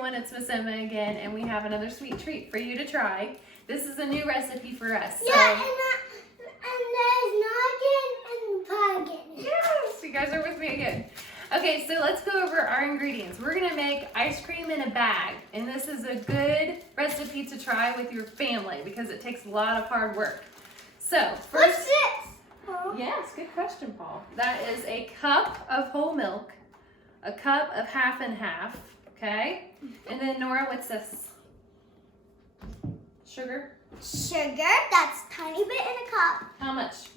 everyone, it's Miss Emma again, and we have another sweet treat for you to try. This is a new recipe for us. Yeah, and there's noggin and pumpkin. Yes, you guys are with me again. Okay, so let's go over our ingredients. We're gonna make ice cream in a bag, and this is a good recipe to try with your family because it takes a lot of hard work. So, first, what's this? yes, good question, Paul. That is a cup of whole milk, a cup of half and half, okay? And then Nora, what's this? Sugar? Sugar, that's tiny bit in a cup. How much?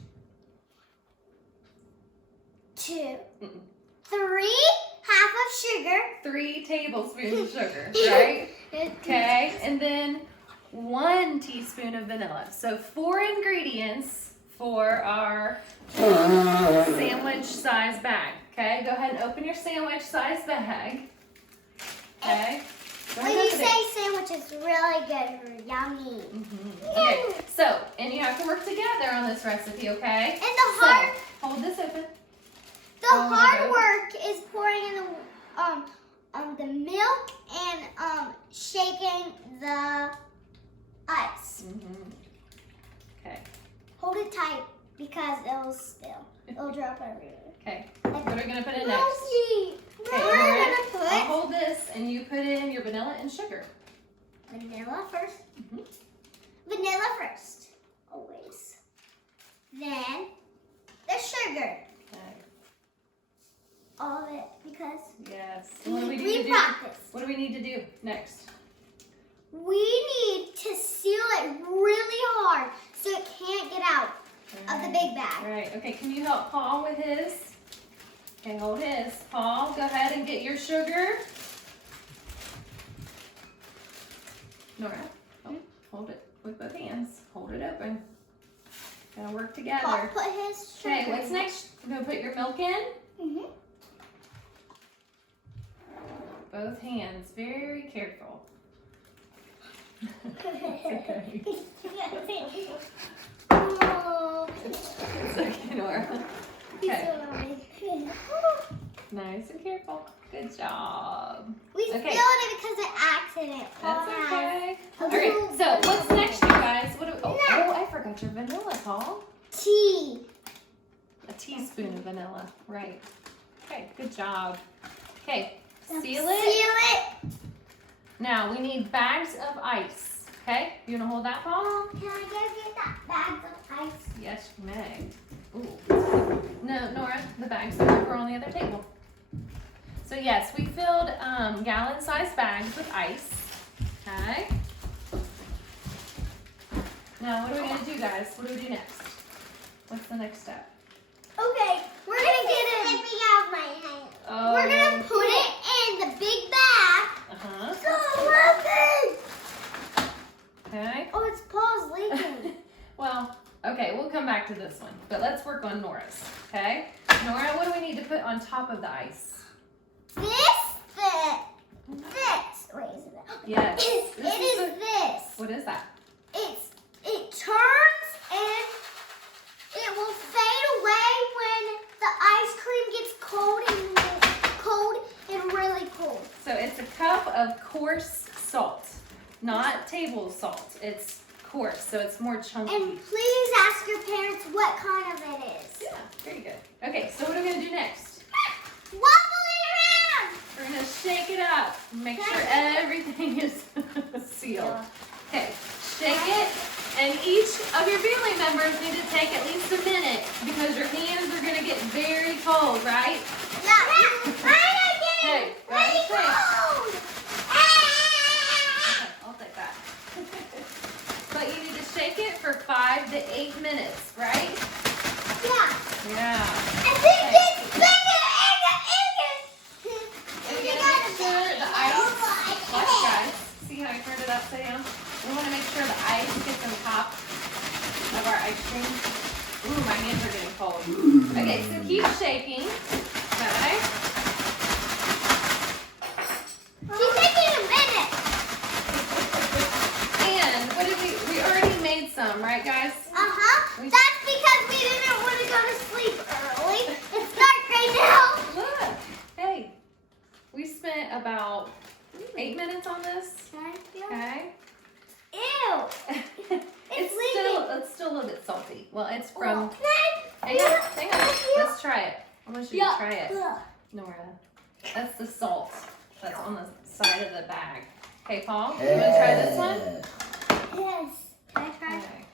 2. 3 half of sugar. 3 tablespoons of sugar, right? Okay, and then 1 teaspoon of vanilla. So 4 ingredients for our sandwich size bag. Okay, go ahead and open your sandwich size bag. Okay. When you say sandwich, it's really good or yummy. Okay, so, and you have to work together on this recipe, okay? And the hard, hold this open. the hard work is pouring in the milk and shaking the ice. Okay. Hold it tight because it'll spill. It'll drop everywhere. Okay. What are we gonna put in next? Rosie, Okay, we're Nora, gonna put I'll hold this and you put in your vanilla and sugar. vanilla first. Vanilla first, always. Then the sugar. Okay. All of it because Yes. And what do we need to do? practice. What do we need to do next? We need to seal it really hard so it can't get out of the big bag. Right. Okay. Can you help Paul with his? Okay, hold his. Paul, go ahead and get your sugar. Nora, hold it with both hands. Hold it open. Gotta work Paul, together. put his sugar. Okay, what's next? You're gonna put your milk in. Both hands. Very careful. It's okay. Oh, It's okay, Nora. he's Okay. so lovely. Nice and careful. Good job. We Okay. spilled it because of accident. That's Paul has okay. a All right. little So what's next, you guys? What do? Oh, I forgot your vanilla, Paul. tea. A teaspoon of vanilla. Right. Okay. Good job. Okay. Seal it. Seal it. Now we need bags of ice. Okay. You wanna hold that, Paul? Can I go get that bag of ice? Yes, you may. Ooh. No, Nora, the bags are over on the other table. So yes, we filled gallon-sized bags with ice. Okay. Now what are we gonna do, guys? What do we do next? What's the next step? Okay, we're gonna get it slipping out of my hand. Oh. We're gonna put it in the big bag. So lovely. Okay. Oh, it's Paul's leaking. Well, okay, we'll come back to this one, but let's work on Nora's. Okay. Nora, what do we need to put on top of the ice? This. Wait, is it that? Yes. It is this. What is that? It turns and it will fade away when the ice cream gets cold and really cold. So it's a cup of coarse salt, not table salt. It's coarse, so it's more chunky. And please ask your parents what kind of it is. Yeah, very good. Okay, so what are we gonna do next? Wobble it around. We're gonna shake it up. Make sure everything is sealed. Okay, shake it, and each of your family members need to take at least a minute because your hands are gonna get very cold, right? Mine are getting Hey, really right, cold. Okay, I'll take that. But you need to shake it for 5 to 8 minutes, right? Yeah. Yeah. I think it's bigger and And we gotta make sure the ice, watch guys, see how I turned it upside down? We wanna make sure the ice gets on top of our ice cream. Ooh, my hands are getting cold. Okay, so keep shaking, okay? She's taking a minute. And what did we already made some, right guys? That's because we didn't want to go to sleep early. It's dark right now. Look, hey, we spent about 8 minutes on this. Okay. Ew. It's still a little bit salty. Well, it's from. Oh. Hang on. Let's try it. I want you to try it. Ugh. Nora, that's the salt that's on the side of the bag. Okay, Paul, you want to try this one? Yes. Can I try? Okay.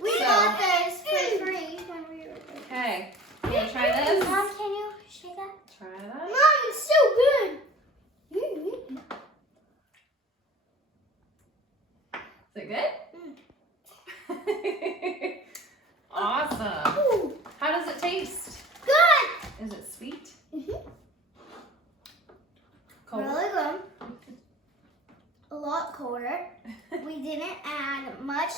We got this for free when we were there. Okay. You want to try this? Mom, can you shake that? Try that. Mom, it's so good. Is it good? Awesome. Ooh, How does it taste? good. Is it sweet? Mhm. Cold? Really good. A lot colder. We didn't add much,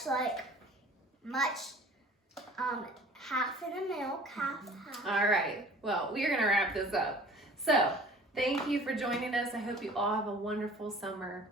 half in the milk, half. All right. Well, we are going to wrap this up. So, thank you for joining us. I hope you all have a wonderful summer.